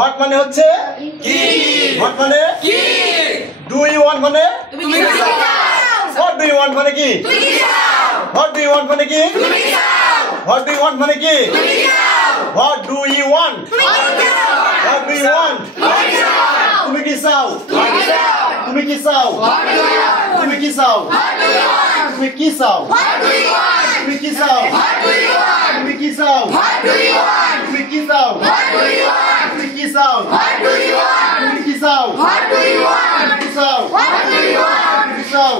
What মানে হচ্ছে কি, হোয়াট মানে কি, ডু ইউ ওয়ান্ট মানে তুমি কি চাও, হোয়াট ডু ইউ ওয়ান্ট মানে কি, তুমি কি চাও, হোয়াট ডু ইউ ওয়ান্ট মানে কি, তুমি কি চাও, হোয়াট ডু ইউ ওয়ান্ট মানে কি, তুমি কি চাও, হোয়াট ডু ইউ ওয়ান্ট, তুমি কি চাও, হোয়াট ডু ইউ ওয়ান্ট, তুমি কি চাও, তুমি কি চাও, তুমি কি চাও, তুমি কি চাও, তুমি কি চাও, তুমি কি চাও, তুমি কি চাও, তুমি কি চাও, তুমি কি চাও, তুমি কি চাও, তুমি কি চাও,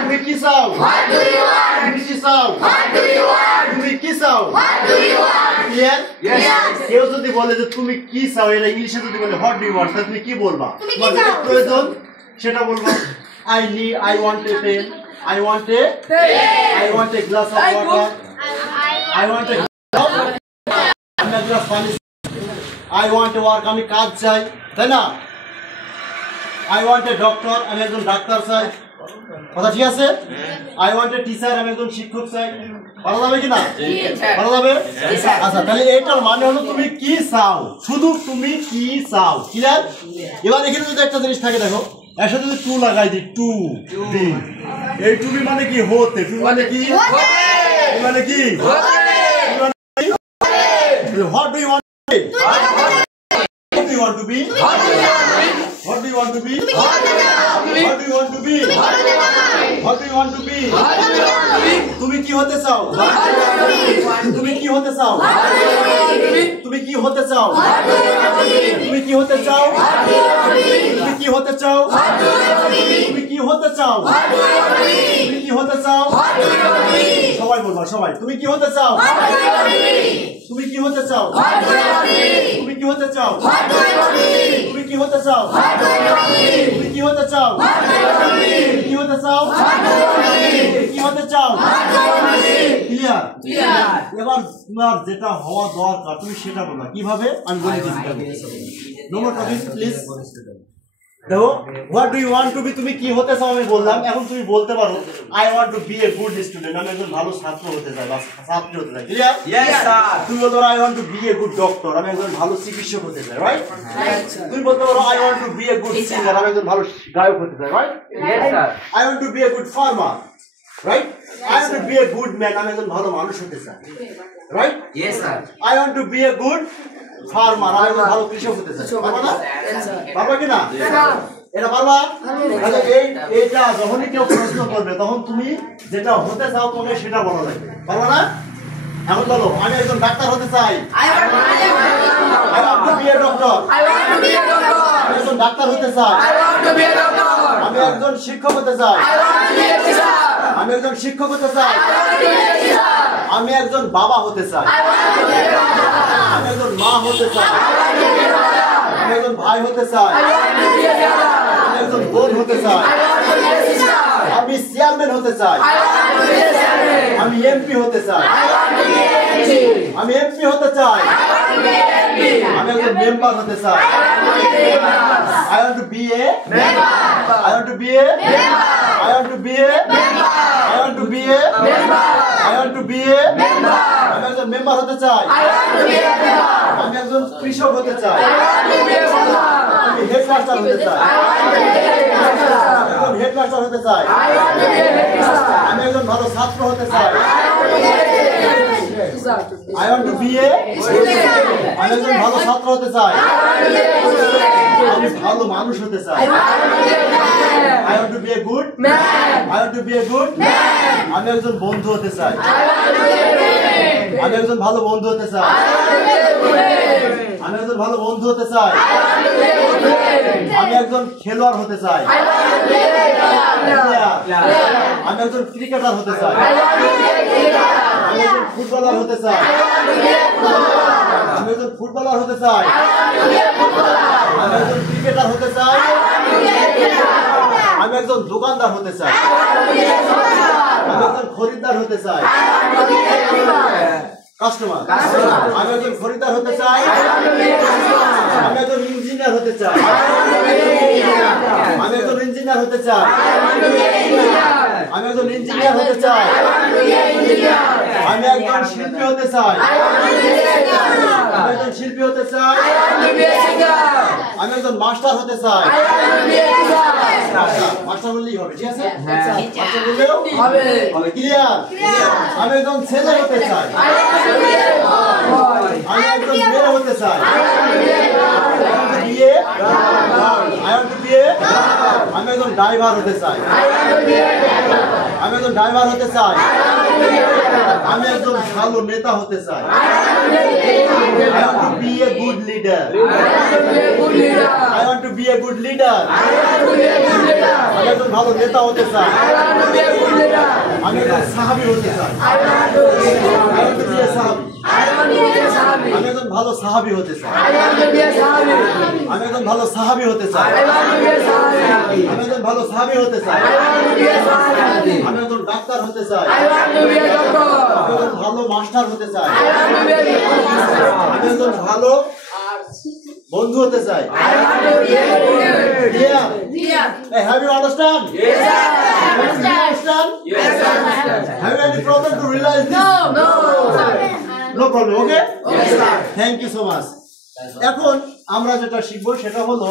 তুমি কি চাও, তুমি কি চাও, তুমি কি চাও, ক্লিয়ার? কেউ যদি বলে যে তুমি কি চাও, এটা ইংলিশে যদি বলে হোয়াট ডু ইউ ওয়ান্ট, তাহলে তুমি কি বলবা? তোমার যেটা প্রয়োজন সেটা বলবা। I want a pen, I want a glass of water, I want a glass পানি, I want a work, আমি কাজ চাই, তাই না? I want a doctor, আমি একজন ডাক্তার চাই, কথা ঠিক আছে? I want a teacher, আমি একজন শিক্ষক চাই, ভালো যাবে কিনা? ভালো যাবে? আচ্ছা, তাহলে এটার মানে হলো তুমি কি চাও, শুধু তুমি কি চাও, ক্লিয়ার? এবার এখানে যদি একটা জিনিস থাকে, দেখো এর সাথে যদি টু লাগাই দিই, টু দিন, এই টু মানে কি হতে, টু মানে কি, মানে কি, what do you want, what do you want to be, what do you want to be, what do you want to be, what do you want to be, তুমি কি হতে চাও, তুমি কি হতে চাও, তুমি কি হতে চাও, তুমি কি হতে চাও, তুমি কি হতে চাও, তুমি কি হতে চাও, তুমি কি হতে চাও, সবাই বলবা, সবাই, তুমি কি হতে চাও, তুমি কি হতে চাও, তুমি কি হতে চাও, তুমি কি হতে চাও, তুমি কি হতে চাও, তুমি কি হতে চাও, তুমি কি হতে চাও, ক্লিয়ার? এবার তোমার যেটা হওয়া দরকার তুমি সেটা বলবা, কিভাবে আমি বলে দিচ্ছি। Number topic please. দেখো what do you want to be, তুমি কি হতে চাও আমি বললাম, এখন তুমি বলতে পারো I want to be a good student, আমি একজন ভালো ছাত্র হতে চাই বা ছাত্রী হতে চাই, ক্লিয়ার? তুমি বলতে পারো I want to be a good doctor, আমি একজন ভালো চিকিৎসক হতে চাই, রাইট? তুমি বলতে পারো I want to be a good singer, আমি একজন ভালো গায়ক হতে চাই, right? I want to be a good farmer, right? I want to be a good man, আমি একজন ভালো মানুষ হতে চাই, right? I want to be a good farmer, আমি একজন ভালো কৃষক হতে চাই, পারবা না? পারবা কিনা? এটা পারবা? তাহলে এইটা যখনই কেউ প্রশ্ন করবে তখন তুমি যেটা হতে চাও তোমাকে সেটা বলা লাগবে, পারবা না? এখন বলো আমি একজন ডাক্তার হতে চাই, I want to be a doctor, আমি একজন ডাক্তার হতে চাই, আমি একজন শিক্ষক হতে চাই, আমি একজন শিক্ষক হতে চাই, আমি একজন বাবা হতে চাই, আমি একজন মা হতে চাই, আমি একজন ভাই হতে চাই, আমি একজন বোন হতে চাই, আমি চেয়ারম্যান হতে চাই, আমি এমপি হতে চাই, আমি এমপি হতে চাই, আমি একজন মেম্বার হতে চাই, I want to be a member, I want to be a member, I want to be a member, I want to be a member, I want to be a member, আমি একজন member হতে চাই, আমি একজন কৃষক হতে চাই, আমি হেডমাস্টার হতে চাই, আমি হেডমাস্টার হতে চাই, আমি একজন ভালো ছাত্র হতে চাই, I want to be a আমি একজন ভালো ছাত্র হতে চাই, আমি ভালো মানুষ হতে চাই, I want to be a good man, I want to be a good man, আমি একজন বন্ধু হতে চাই, আমি একজন ভালো বন্ধু হতে চাই, আমি একজন ভালো বন্ধু হতে চাই, আমি একজন খেলোয়াড় হতে চাই, আমি একজন ক্রিকেটার হতে চাই, আমি একজন ফুটবলার হতে চাই, আমি একজন ফুটবলার হতে চাই, আমি একজন ক্রিকেটার হতে চাই, আমি একজন দোকানদার হতে চাই, আমি একজন খরিদ্দার হতে চাই, কাস্টমার, আমি একজন খরিদ্দার হতে চাই, আমি একজন ইঞ্জিনিয়ার হতে চাই, আমি একজন ইঞ্জিনিয়ার হতে চাই, আমি একজন ইঞ্জিনিয়ার হতে চাই, আমি একজন শিল্পী হতে চাই, আমি একজন শিল্পী হতে চাই, আমি একজন মাস্টার হতে চাই। I want to be a teacher. Master বললেই হবে, ঠিক আছে? হ্যাঁ। মাস্টার বললেও হবে। হবে, ক্লিয়ার? আমি একজন ছেলে হতে চাই। I want to be a boy. আমি একজন মেয়ে হতে চাই। I want to be a আমি একজন ড্রাইভার হতে চাই। I want to be a driver. আমি একজন ড্রাইভার হতে চাই। I want to be a driver. আমি একজন ভালো নেতা হতে চাই। I want to be a I want to be a good leader. good leader. I want to be a good leader. I want to be a good leader. আমি একজন ভালো নেতা হতে চাই। I want to be a good leader. আমি একজন সাহাবী হতে চাই। I want to be a I want to be a সাহাবী। I want to be a sahabi. আমি একজন ভালো সাহাবী হতে চাই। I want to be a sahabi. আমি একজন ভালো সাহাবী হতে চাই। I want to be a sahabi. আমি একজন ভালো সাহাবী হতে চাই। I want to be a sahabi. আমি একজন ডাক্তার হতে চাই। I want to be a doctor. আমি একজন ভালো মাস্টার হতে চাই। I want to be a good master. আমি একজন ভালো বন্ধু হতে চাই। I want to be a good Yeah. leader. Hey, have you understand? Yes, sir. Have you understand? Yes, sir. Have you any problem to realize this? No. No problem, okay? Yes, sir. Thank you so much. এখন আমরা যেটা শিখবো সেটা হলো,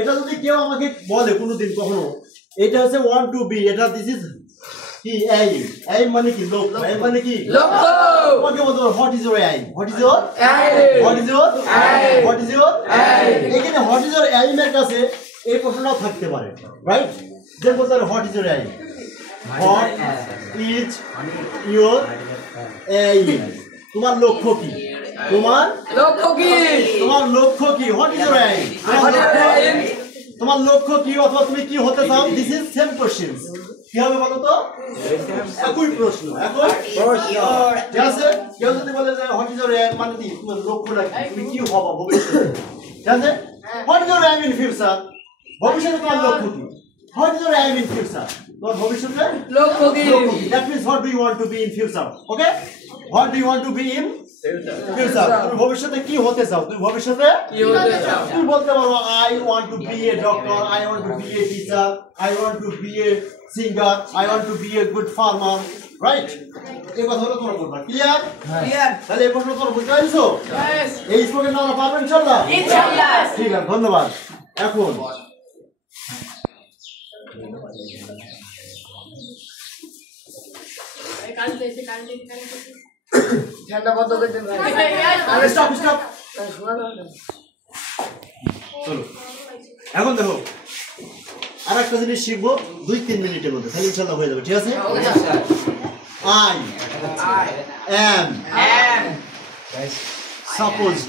এটা যদি কেউ আমাকে বলে কোনোদিন কখনো, এটা হচ্ছে ওয়ান টু বি, এটা দিস ইজ কি এইম। এইম মানে কি? লক্ষ্য। এইম মানে কি? Loco. তোমাকে বলতে পারো what is your aim? What is your Hey. What is your Aim. What is your Aim. এখানে হোয়াট ইজ ইউর এইম এর কাছে এই প্রশ্নটাও থাকতে পারে, রাইট? যে বলতে পারে what is your aim? What is your aim? তোমার লক্ষ্য কি? তোমার Loco kids. তোমার লক্ষ্য কি? What is your aim? তোমার লক্ষ্য কি অথবা তুমি কি হতে চাও? This is same question. কি হবে বলো তো? একই প্রশ্ন। ঠিক আছে? কেউ যদি বলে যে হোয়াট ইজ ইউর এইম মানে কি? তোমার লক্ষ্যটা কি? তুমি কি হবা ভবিষ্যতে? ঠিক আছে? What is your aim in future? ভবিষ্যতে তোমার লক্ষ্য কি? What is your aim in future? তোমার ভবিষ্যতে Loco kids. That means what do you want to be in future? Okay? What do you want to be in future? তুমি ভবিষ্যতে কি হতে চাও? তুমি ভবিষ্যতে তুমি বলতে পারো I want to be a doctor, I want to be a teacher, I want to be a singer, I want to be a good farmer, right? এই কথা হলো তোমরা বলবা। ক্লিয়ার? তাহলে এই প্রশ্ন তোমরা বুঝতে পারছো? এই স্পোকেন আমরা পারবো ইনশাআল্লাহ? Inshallah. ঠিক আছে, ধন্যবাদ। এখন ঠান্ডা বন্ধ করে দেন ভাই। স্টপ স্টপ চলো। এখন দেখো আর একটা জিনিস শিখবো 2-3 মিনিটের মধ্যে, তাহলে ইনশাআল্লাহ হয়ে যাবে, ঠিক আছে? I am supposed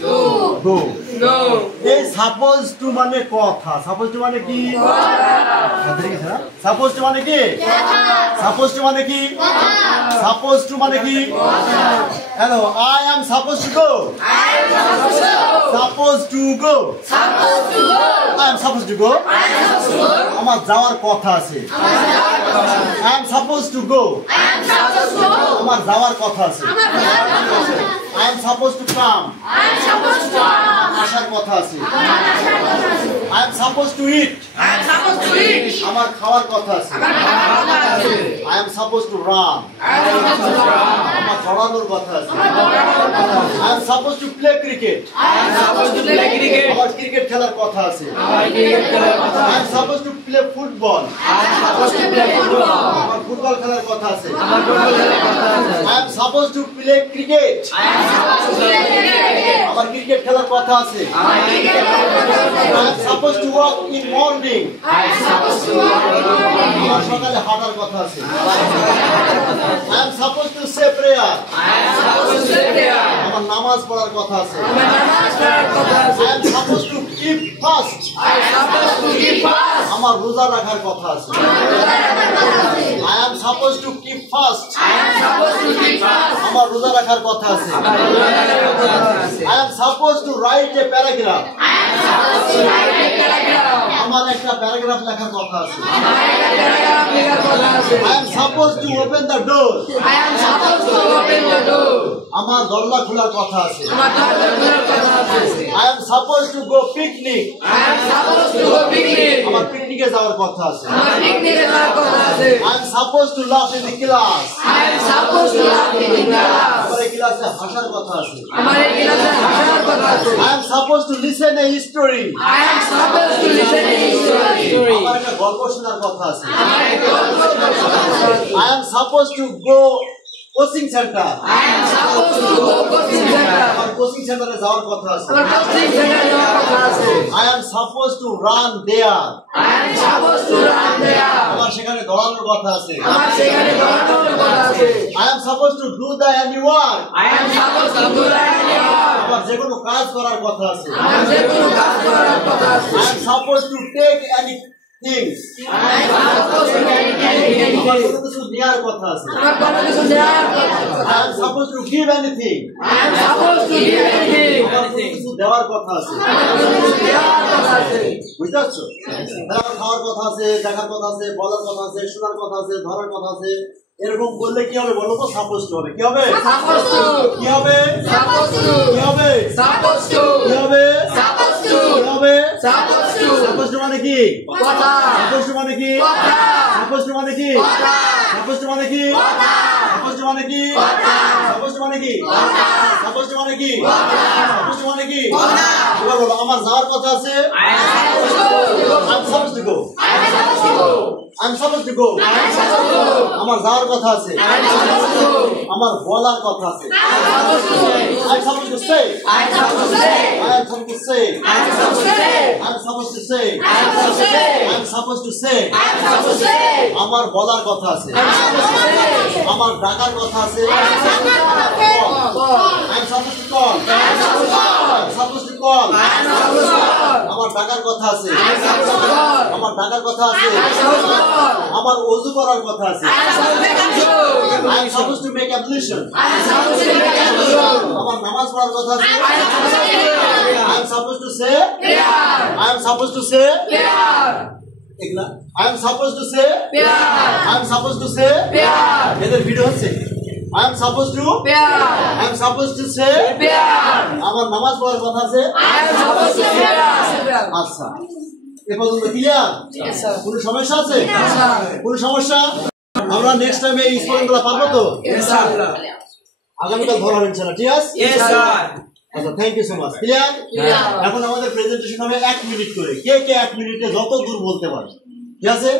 to go. এই সাপোজ টু মানে কথা। সাপোজ টু মানে কি? সাপোজ টু মানে কি? সাপোজ টু মানে কি? সাপোজ টু মানে কি? Hello, I am suppose to go. Suppose to go. I am suppose to go. আমার যাওয়ার কথা আছে। I am suppose to go. আমার যাওয়ার কথা আছে। I am supposed to come. আসার কথা আছে। I am supposed to eat. আমার খাওয়ার কথা আছে। I am supposed to run. আমার দৌড়ানোর কথা আছে। I am supposed to play cricket. আমার ক্রিকেট খেলার কথা আছে। I am supposed to play football. আমার ফুটবল খেলার কথা আছে। I am supposed to play cricket. আমার ক্রিকেট খেলার কথা আছে। I am supposed to walk in morning. আমার সকালে হাঁটার কথা আছে। I am supposed to say prayer. আমার নামাজ পড়ার কথা আছে। I am supposed to keep fast. আমার রোজা রাখার কথা আছে। I am supposed to keep fast. আমার রোজা রাখার কথা আছে। I am supposed to write a paragraph. আমার একটা প্যারাগ্রাফ লেখার কথা আছে। I am supposed to open the door. আমার দরজা খোলার কথা আছে। I am supposed to go picnic. আমার পিকনিকে যাওয়ার কথা আছে। আমার পিকনিকে যাওয়ার কথা আছে। I am supposed to laugh in the class. I am supposed to laugh in the class. আমার এই ক্লাসে হাসার কথা আছে। আমার এই ক্লাসে হাসার কথা আছে। I am supposed to listen a story. I am supposed to listen to story. আমার একটা গল্প শোনার কথা আছে। আমার এই গল্প শোনার কথা আছে। I am supposed to go coaching centre. I am supposed to go coaching center. আমার কোচিং সেন্টারে যাওয়ার কথা আছে। আমার coaching center যাওয়ার কথা আছে। I am supposed to run there. I am supposed to run there. আমার সেখানে দৌড়ানোর কথা আছে। আমার সেখানে দৌড়ানোর কথা আছে। I am supposed to do the any work. I am supposed to do that anymore. আমার যে কোনো কাজ করার কথা আছে। আমার যে কোনো কাজ করার কথা আছে। I am supposed to take any things. I am supposed to take anything. আমার কোনো কিছু নেওয়ার কথা আছে। আমার কোনো কিছু নেওয়ার কথা আছে। I am supposed to give anything. I am supposed to give anything. আমার কোনো কিছু দেওয়ার কথা আছে। আমার কোনো কিছু দেওয়ার কথা আছে। বুঝতে পারছো? তাহলে আমার খাওয়ার কথা আছে, দেখার কথা আছে, বলার কথা আছে, শোনার কথা আছে, ধরার কথা আছে। এরকম বললে কি হবে বলো তো? সাপোজ টু হবে। কি হবে? Supposed to. কি হবে? Supposed to. কি হবে? Supposed to. কি হবে? Supposed to. কি হবে? Supposed to. সাপোজ টু মানে কি? কথা। সাপোজ টু মানে কি? কথা। সাপোজ টু মানে কি? কথা। সাপোজ টু মানে কি? কথা। সাপোজ টু মানে কি? কথা। সাপোজ টু মানে কি? কথা। সাপোজ টু মানে কি? কথা। সাপোজ টু মানে কি? কথা। এবার বলো আমার যাওয়ার কথা আছে। I am supposed to. I'm supposed to go. I am supposed to go. I'm supposed to go. I am supposed to go. আমার যাওয়ার কথা আছে। I am supposed to go. আমার বলার কথা আছে। I am supposed to say. I'm supposed to say. I am supposed to say. I am supposed to say. I am supposed to say. I'm supposed to say. I am supposed to say. I'm supposed to say. I am supposed to say. আমার বলার কথা আছে। I am supposed to say. আমার ডাকার কথা আছে। I am supposed to call. I'm supposed to call. I am supposed to call. I'm supposed to call. I am supposed to call. আমার ডাকার কথা আছে। I am supposed to call. আমার ডাকার কথা আছে। I am supposed to call. আমার ওযু করার কথা আছে। I am supposed to make ablution. I'm supposed to make ablution. I am supposed to make ablution. আমার নামাজ পড়ার কথা আছে। I am supposed to say. I'm supposed to say. Prayer. I'm supposed to say. Prayer. এগুলা I'm supposed to say. Prayer. I'm supposed to say. Prayer. এদের video হচ্ছে I'm supposed to. Prayer. I'm supposed to say. Prayer. আমার নামাজ পড়ার কথা আছে। I am supposed to prayer. আচ্ছা এ পর্যন্ত ক্লিয়ার? Yes, sir. কোনো সমস্যা আছে? Yes, sir. কোনো সমস্যা? আমরা নেক্সট টাইমে এই স্পেলিংগুলো পারবো তো? Yes, sir. আগামীকাল ধরা হচ্ছে না, ঠিক আছে? Yes, sir. আচ্ছা thank you so much. Clear? Clear. এখন আমাদের প্রেজেন্টেশন হবে 1 মিনিট করে। কে কে 1 মিনিটে যত দূর বলতে পারে, ঠিক আছে?